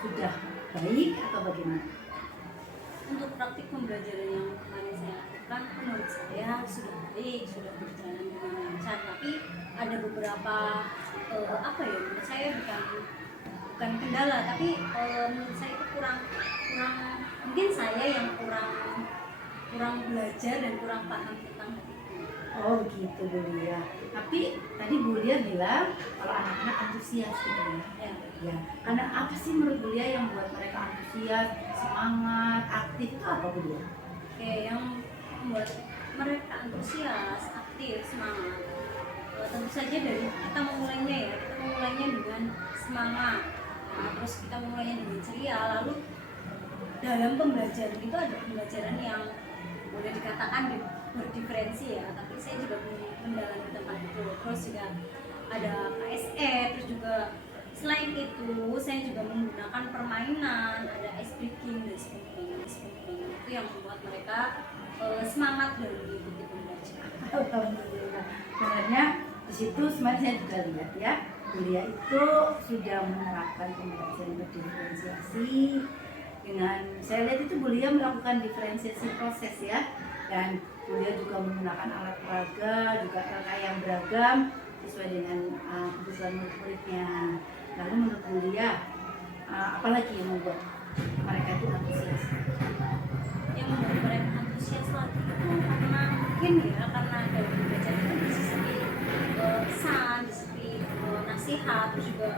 sudah baik atau bagaimana? Untuk praktik pembelajaran yang kemarin saya lakukan, menurut saya sudah baik, sudah berjalan dengan lancar. Tapi ada beberapa menurut saya bukan kendala, tapi menurut saya itu kurang mungkin saya yang kurang belajar dan kurang paham tentang hal itu. Oh begitu Bu Lia. Tapi tadi Bu Lia bilang kalau anak-anak antusias gitu ya. Ya. Karena apa sih menurut Bu Lia yang membuat mereka antusias, semangat, aktif itu apa Bu Lia? Oke, yang membuat mereka antusias, aktif, semangat. tentu saja dari kita memulainya ya, kita memulainya dengan semangat. Nah, terus kita memulainya dengan ceria, lalu dalam pembelajaran itu ada pembelajaran yang boleh dikatakan berdiferensi ya, tapi saya juga mendalami tentang itu. Terus juga ada KSE, terus juga selain itu saya juga menggunakan permainan, ada ice breaking dan sebagainya. Itu yang membuat mereka semangat dalam mengikuti pembelajaran. Alhamdulillah. Sebenarnya di situ sebenarnya saya juga lihat ya, Bulia itu sudah menerapkan pembelajaran berdiferensiasi. Dengan saya lihat itu Bulia melakukan diferensiasi proses ya, dan Bulia juga menggunakan alat peraga, juga LK yang beragam sesuai dengan kebutuhan murid-muridnya. Lalu menurut Bulia, apalagi yang membuat mereka itu antusias? Yang membuat mereka antusias lagi itu karena mungkin ya, karena dalam pembelajaran itu disisipin pesan, disisipin nasihat, terus juga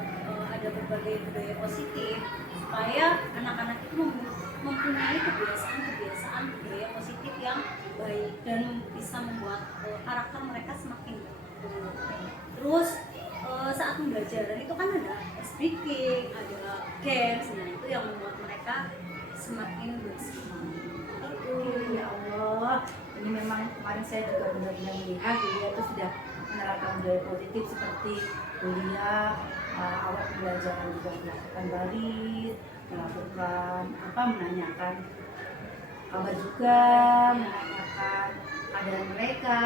ada berbagai budaya positif supaya anak-anak itu mempunyai kebiasaan budaya positif yang baik dan bisa membuat karakter mereka semakin baik. Terus saat pembelajaran itu kan ada speaking, ada games, nah itu yang membuat mereka semakin bersemangat. Ya Allah, ini memang kemarin saya juga benar-benar melihat Bulia itu sudah menerapkan budaya positif seperti Bulia awal pembelajaran juga melakukan baris, melakukan menanyakan kabar juga, menanyakan keadaan mereka.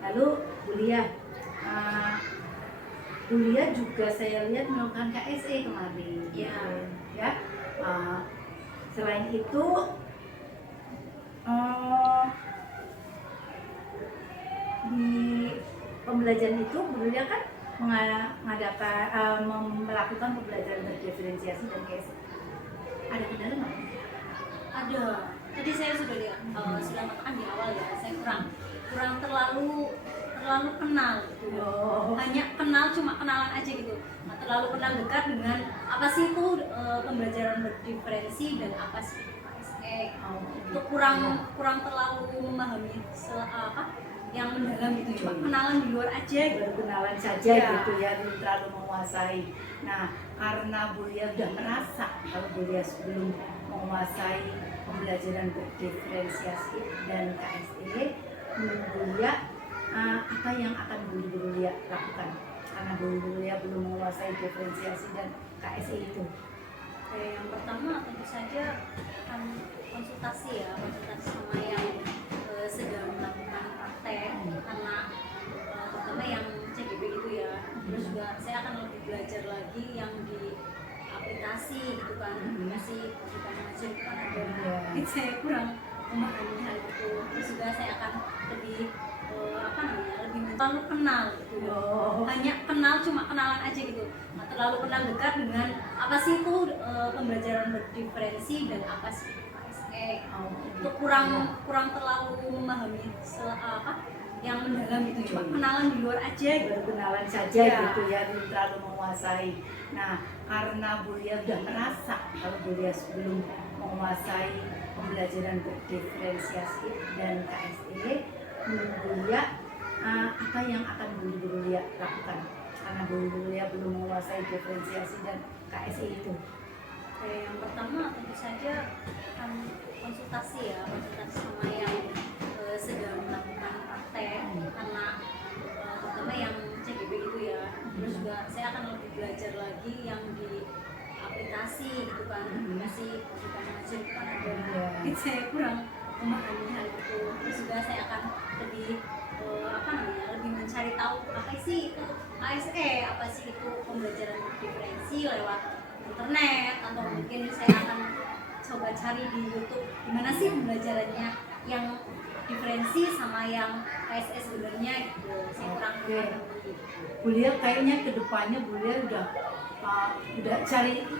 Lalu Bulia juga saya lihat melakukan KSE kemarin. Ya. Selain itu di pembelajaran itu Bulia kan melakukan pembelajaran berdiferensiasi dan KSE. Ada kendala nggak? Ada. Tadi saya sudah lihat, sudah katakan di awal ya, saya kurang terlalu kenal gitu. Hanya kenal, cuma kenalan aja gitu. Nah, terlalu kenal dekat dengan apa sih itu pembelajaran berdiferensi dan apa sih itu KSE. Itu kurang terlalu memahami yang mendalam gitu, cuma kenalan di luar aja gitu. Baru kenalan saja gitu ya, belum terlalu menguasai. Nah, karena Bulia sudah merasa kalau Bulia sebelum menguasai pembelajaran berdiferensiasi dan KSE, menurut Bulia apa yang akan Bulia lakukan? Karena Bulia belum menguasai diferensiasi dan KSE itu. Yang pertama tentu saja akan konsultasi sama yang sedang melakukan praktek, karena terutama yang CGB itu ya. Terus juga saya akan lebih belajar lagi yang di aplikasi gitu kan, aplikasi bukan aja itu kan ada. Saya kurang memahami hal itu. Terus juga saya akan lebih lebih terlalu kenal gitu. Hanya kenal, cuma kenalan aja gitu. Nah, terlalu kenal dekat dengan apa sih itu pembelajaran berdiferensi dan apa sih itu KSE. Itu kurang terlalu memahami yang mendalam gitu, cuma kenalan di luar aja gitu. Baru kenalan saja gitu ya, belum terlalu menguasai. Nah, karena Bulia sudah merasa kalau Bulia sebelum menguasai pembelajaran berdiferensiasi dan KSE, menurut Bulia apa yang akan Bulia lakukan? Karena Bulia belum menguasai diferensiasi dan KSE itu. Yang pertama tentu saja akan konsultasi sama yang sedang melakukan praktek, karena terutama yang CGB itu ya. Terus juga saya akan lebih belajar lagi yang di aplikasi gitu kan, aplikasi bukan aja itu kan ada. Saya kurang memahami hal itu. Terus juga saya akan lebih lebih mencari tahu apa sih itu KSE, apa sih itu pembelajaran diferensi lewat internet, atau mungkin saya akan coba cari di YouTube gimana sih pembelajarannya yang diferensi sama yang KSE sebenarnya gitu. Saya kurang memahami. Bulia kayaknya kedepannya Bulia udah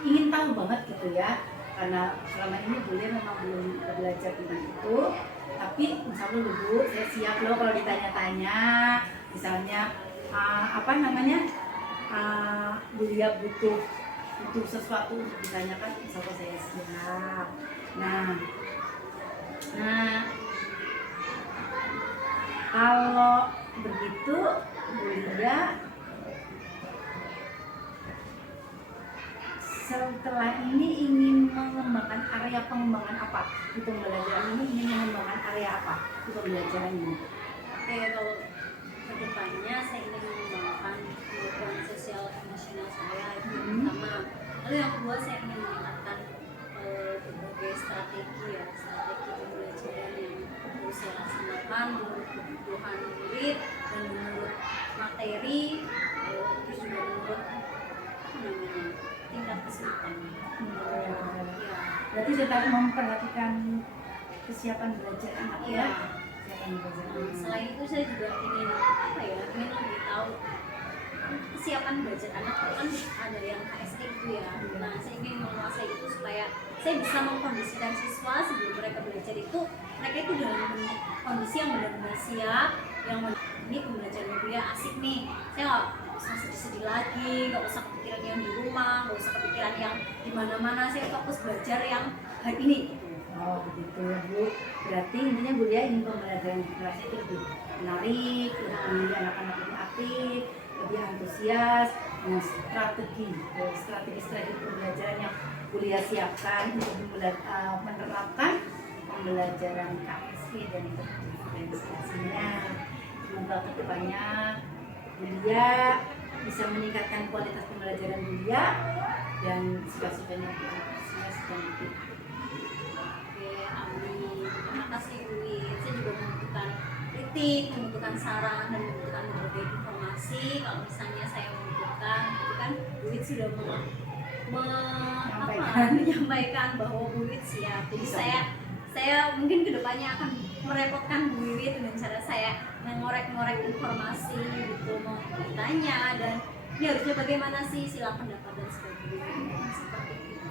ingin tahu banget gitu ya, karena selama ini Bulia memang belum belajar tentang itu. Tapi insya Allah Bu, saya siap loh kalau ditanya-tanya, misalnya Bulia butuh sesuatu untuk ditanyakan, insya Allah saya siap. Nah, kalau begitu Bulia setelah ini ingin mengembangkan area pengembangan apa di pembelajaran ini, ingin mengembangkan area apa di pembelajaran ini? Oke, kalau kedepannya saya ingin mengembangkan kemampuan sosial emosional saya itu yang pertama. Lalu yang kedua saya ingin meningkatkan berbagai strategi pembelajaran yang harus saya laksanakan menurut kebutuhan murid dan menurut materi, terus juga menurut tingkat kesulitan. Ya. Berarti tetap memperhatikan kesiapan belajar anak ya. Iya. Kesiapan belajar anak. Selain itu saya juga ingin ingin lebih tahu kesiapan belajar anak itu kan ada yang KST itu ya. Nah, saya ingin menguasai itu supaya saya bisa mengkondisikan siswa sebelum mereka belajar itu mereka itu dalam kondisi yang benar-benar siap, yang ini pembelajaran Bulia asik nih. Saya nggak usah sedih-sedih lagi, nggak usah kepikiran yang di rumah, nggak usah kepikiran yang di mana-mana. Saya fokus belajar yang hari ini. Oh begitu ya Bu. Berarti intinya Bulia ingin pembelajaran di kelas itu lebih menarik, lebih anak-anak lebih aktif, lebih antusias, dengan strategi pembelajaran yang Bulia siapkan untuk menerapkan pembelajaran KSP dan diferensiasinya. Semoga kedepannya Bulia bisa meningkatkan kualitas pembelajaran Bulia dan siswa-siswanya lebih antusias dan lebih. Oke, amin. Terima kasih Bu Wit. Saya juga membutuhkan kritik, membutuhkan saran dan membutuhkan berbagai informasi. Kalau misalnya saya membutuhkan, itu kan Bu Wit sudah menyampaikan bahwa Bu Wit siap. Jadi saya mungkin kedepannya akan merepotkan Bu Wiwit dengan cara saya mengorek-ngorek informasi gitu, mau ditanya dan ini harusnya bagaimana sih, sila pendapat dan sebagainya seperti itu.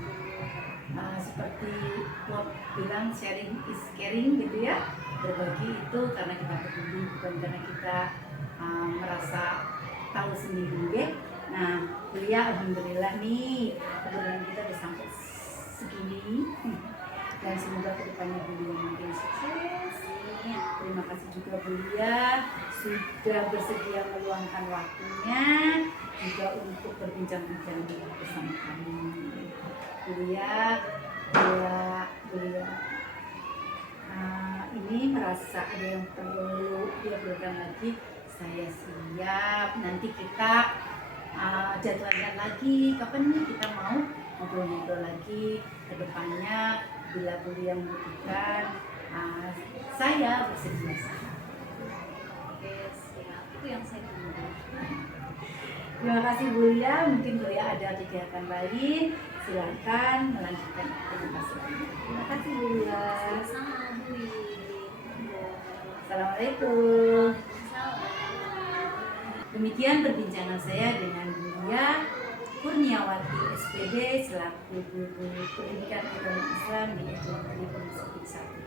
Seperti Bob bilang, sharing is caring gitu ya. Berbagi itu karena kita peduli, bukan karena kita merasa tahu sendiri ya. Nah, Bulia alhamdulillah nih kebetulan kita udah sampai segini dan semoga kedepannya Bulia makin sukses. Terima kasih juga Bulia sudah bersedia meluangkan waktunya juga untuk berbincang-bincang bersama kami. Bulia ini merasa ada yang perlu diobrolan lagi, saya siap. Nanti kita jadwalkan lagi kapan nih kita mau ngobrol-ngobrol lagi ke depannya bila Bulia membutuhkan. Saya bersedia. Oke, siap. Itu yang saya tunggu. Terima kasih Bulia. Mungkin Bulia ada kegiatan lain, silakan melanjutkan aktivitas lainnya. Terima kasih Bulia. Sama Bu Wit. Assalamualaikum. Salam. Demikian perbincangan saya dengan Bulia Kurniawati SPD selaku Guru Pendidikan Agama Islam di SD Negeri Pondok Satu.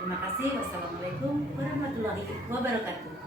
Terima kasih. Wassalamualaikum warahmatullahi wabarakatuh.